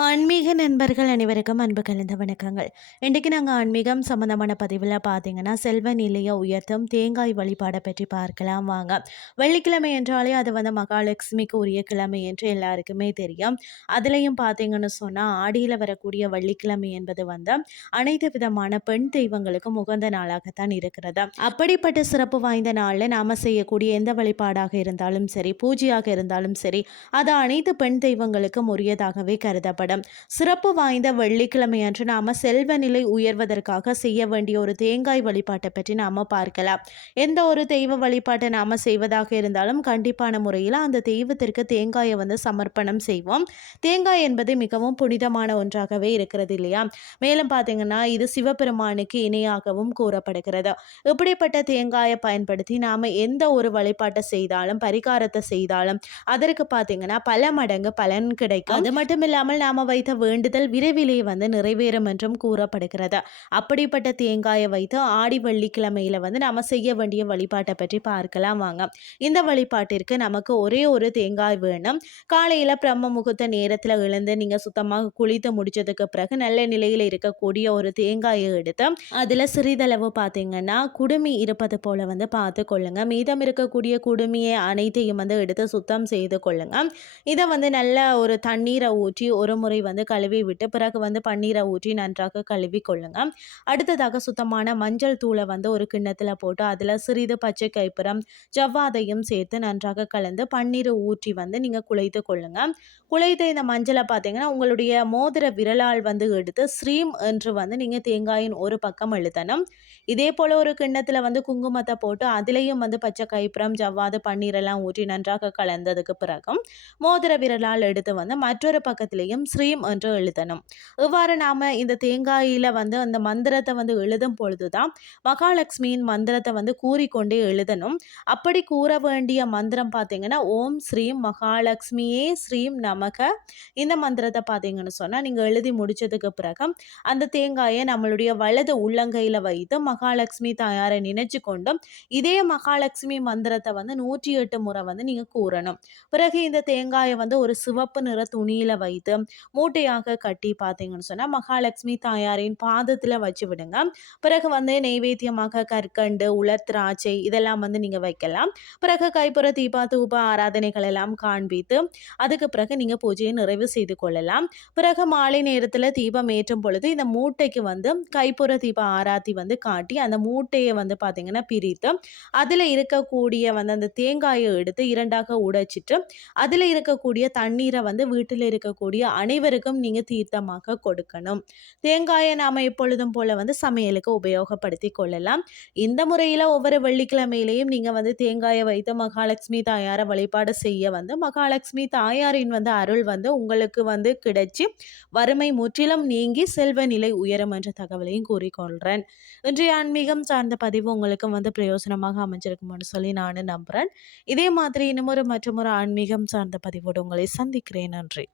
ஆன்மீக நண்பர்கள் அனைவருக்கும் அன்பு கலந்த வணக்கங்கள். இன்றைக்கு நாங்கள் ஆன்மீகம் சம்மந்தமான பதிவில் பார்த்தீங்கன்னா செல்வ நிலையை உயர்த்தும் தேங்காய் வழிபாடை பற்றி பார்க்கலாம் வாங்க. வெள்ளிக்கிழமை என்றாலே அது வந்து மகாலட்சுமிக்கு உரிய கிழமை என்று எல்லாருக்குமே தெரியும். அதுலேயும் பார்த்தீங்கன்னு சொன்னால் ஆடியில் வரக்கூடிய வெள்ளிக்கிழமை என்பது வந்து அனைத்து விதமான பெண் தெய்வங்களுக்கும் உகந்த நாளாகத்தான் இருக்கிறது. அப்படிப்பட்ட சிறப்பு வாய்ந்த நாளில் நாம் செய்யக்கூடிய எந்த வழிபாடாக இருந்தாலும் சரி பூஜையாக இருந்தாலும் சரி அது அனைத்து பெண் தெய்வங்களுக்கும் உரியதாகவே கருதப்படும். சிறப்பு வாய்ந்த வெள்ளிக்கிழமை அன்று நாம் செல்வ நிலை உயர்வதற்காக செய்ய வேண்டிய ஒரு தேங்காய் வழிபாட்டை பற்றி நாம் பார்க்கலாம். எந்த ஒரு தெய்வ வழிபாட்டை நாம் செய்வதாக இருந்தாலும் கண்டிப்பான முறையில் அந்த தெய்வத்திற்கு தேங்காயை வந்து சமர்ப்பணம் செய்வோம். தேங்காய் என்பது மிகவும் புனிதமான ஒன்றாகவே இருக்கிறது இல்லையா? மேலும் பார்த்தீங்கன்னா இது சிவபெருமானுக்கு இணையாகவும் கூறப்படுகிறது. இப்படிப்பட்ட தேங்காயை பயன்படுத்தி நாம் எந்த ஒரு வழிபாட்டை செய்தாலும் பரிகாரத்தை செய்தாலும் அதற்கு பார்த்தீங்கன்னா பல மடங்கு பலன் கிடைக்கும். அது மட்டும் இல்லாமல் நாம் வைத்த வேண்டுதல் விரைவிலே வந்து நிறைவேறும் என்றும் கூறப்படுகிறது. அப்படிப்பட்ட தேங்காயை வைத்து ஆடி வெள்ளிக்கிழமையில வந்து நம்ம செய்ய வேண்டிய வழிபாட்டை பற்றி பார்க்கலாம் வாங்க. இந்த வழிபாட்டிற்கு நமக்கு ஒரே ஒரு தேங்காய் வேணும். காலையில் பிரம்ம முகூர்த்த நேரத்தில் எழுந்து நீங்கள் சுத்தமாக குளித்து முடிச்சதுக்கு பிறகு நல்ல நிலையில் இருக்கக்கூடிய ஒரு தேங்காயை எடுத்து அதில் சிறிதளவு பார்த்தீங்கன்னா குடுமி இருப்பது போல வந்து பார்த்து கொள்ளுங்க. மீதம் இருக்கக்கூடிய குடுமியை அனைத்தையும் வந்து எடுத்து சுத்தம் செய்து கொள்ளுங்க. இதை வந்து நல்ல ஒரு தண்ணீரை ஊற்றி ஒரு முறை வந்து கழுவி விட்டு பிறகு வந்து பன்னீரை ஊற்றி நன்றாக கழுவி கொள்ளுங்க. அடுத்ததாக சுத்தமான மஞ்சள் தூளை வந்து ஒரு கிண்ணத்தில் போட்டு அதில் சிறிது பச்சை கைப்புறம் ஜவ்வாதையும் சேர்த்து நன்றாக கலந்து பன்னீரை ஊற்றி வந்து நீங்கள் குழைத்து கொள்ளுங்க. குழைத்த இந்த மஞ்சளை பார்த்தீங்கன்னா உங்களுடைய மோதிர விரலால் வந்து எடுத்து ஸ்ரீம் என்று வந்து நீங்கள் தேங்காயின் ஒரு பக்கம் எழுதணும் இதே போல் ஒரு கிண்ணத்தில் வந்து குங்குமத்தை போட்டு அதுலேயும் வந்து பச்சை கைப்புறம் ஜவ்வாது பன்னீரெல்லாம் ஊற்றி நன்றாக கலந்ததுக்கு பிறகும் மோதிர விரலால் எடுத்து வந்து மற்றொரு பக்கத்திலையும் ஸ்ரீம் என்று எழுதணும். இவ்வாறு நாம் இந்த தேங்காயில் வந்து அந்த மந்திரத்தை வந்து எழுதும் பொழுது தான் மகாலட்சுமியின் மந்திரத்தை வந்து கூறிக்கொண்டே எழுதணும். அப்படி கூற வேண்டிய மந்திரம் பார்த்தீங்கன்னா ஓம் ஸ்ரீம் மகாலட்சுமியே ஸ்ரீம் நமக. இந்த மந்திரத்தை பார்த்தீங்கன்னு சொன்னால் நீங்கள் எழுதி முடிச்சதுக்கு பிறகு அந்த தேங்காயை நம்மளுடைய வலது உள்ளங்கையில் வைத்து மகாலட்சுமி தாயாரை நினைச்சு கொண்டும் இதே மகாலட்சுமி மந்திரத்தை வந்து நூற்றி எட்டு முறை வந்து நீங்கள் கூறணும். பிறகு இந்த தேங்காயை வந்து ஒரு சிவப்பு நிற துணியில் வைத்து மூட்டையாக கட்டி பார்த்தீங்கன்னு சொன்னால் மகாலட்சுமி தாயாரின் பாதத்தில் வச்சு விடுங்க. பிறகு வந்து நெய்வேத்தியமாக கற்கண்டு உலர் திராட்சை இதெல்லாம் வந்து நீங்கள் வைக்கலாம். பிறகு கைப்புற தீபா தூப ஆராதனைகள் எல்லாம் காண்பித்து அதுக்கு பிறகு நீங்கள் பூஜையை நிறைவு செய்து கொள்ளலாம். பிறகு மாலை நேரத்தில் தீபம் ஏற்றும் பொழுது இந்த மூட்டைக்கு வந்து கைப்புற தீப ஆராத்தி வந்து காட்டி அந்த மூட்டையை வந்து பார்த்தீங்கன்னா பிரித்து அதில் இருக்கக்கூடிய வந்து அந்த தேங்காயை எடுத்து இரண்டாக உடைச்சிட்டு அதில் இருக்கக்கூடிய தண்ணீரை வந்து வீட்டில் இருக்கக்கூடிய அனைவருக்கும் நீங்கள் தீர்த்தமாக கொடுக்கணும். தேங்காயை நாம் எப்பொழுதும் போல் வந்து சமையலுக்கு உபயோகப்படுத்தி கொள்ளலாம். இந்த முறையில் ஒவ்வொரு வெள்ளிக்கிழமையிலையும் நீங்கள் வந்து தேங்காயை வைத்து மகாலட்சுமி தாயாரை வழிபாடு செய்ய வந்து மகாலட்சுமி தாயாரின் வந்து அருள் வந்து உங்களுக்கு வந்து கிடைச்சி வறுமை முற்றிலும் நீங்கி செல்வ நிலை உயரும் என்ற தகவலையும் கூறிக்கொள்கிறேன் இன்றைய ஆன்மீகம் சார்ந்த பதிவு உங்களுக்கு வந்து பிரயோஜனமாக அமைஞ்சிருக்கும்னு சொல்லி நான் நம்புகிறேன் இதே மாதிரி இன்னும் ஒரு மற்றும் ஒரு ஆன்மீகம் சார்ந்த பதிவோடு உங்களை சந்திக்கிறேன். நன்றி.